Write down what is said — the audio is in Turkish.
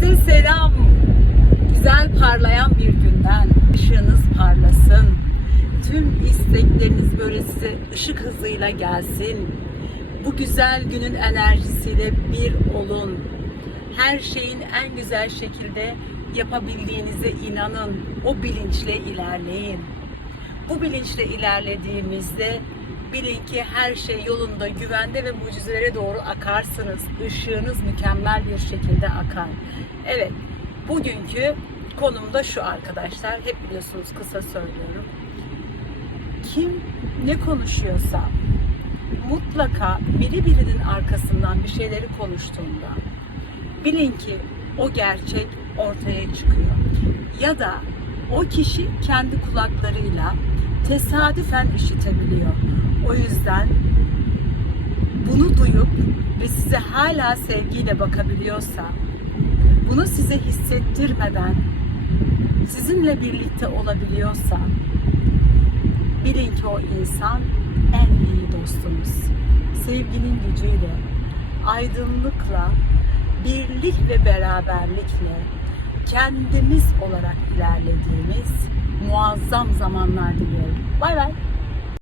Herkese selam. Güzel parlayan bir günden ışığınız parlasın. Tüm istekleriniz böyle size ışık hızıyla gelsin. Bu güzel günün enerjisiyle bir olun. Her şeyin en güzel şekilde yapabildiğinize inanın. O bilinçle ilerleyin. Bu bilinçle ilerlediğimizde bilin ki her şey yolunda, güvende ve mucizelere doğru akarsınız. Işığınız mükemmel bir şekilde akar. Evet, bugünkü konum da şu arkadaşlar. Hep biliyorsunuz kısa söylüyorum. Kim ne konuşuyorsa mutlaka biri birinin arkasından bir şeyleri konuştuğunda bilin ki o gerçek ortaya çıkıyor. Ya da o kişi kendi kulaklarıyla tesadüfen işitebiliyor. O yüzden bunu duyup ve size hala sevgiyle bakabiliyorsa, bunu size hissettirmeden sizinle birlikte olabiliyorsa, bilin ki o insan en iyi dostunuz. Sevginin gücüyle, aydınlıkla, birlik ve beraberlikle kendimiz olarak ilerlediğimiz muazzam zamanlar diliyorum. Bay bay.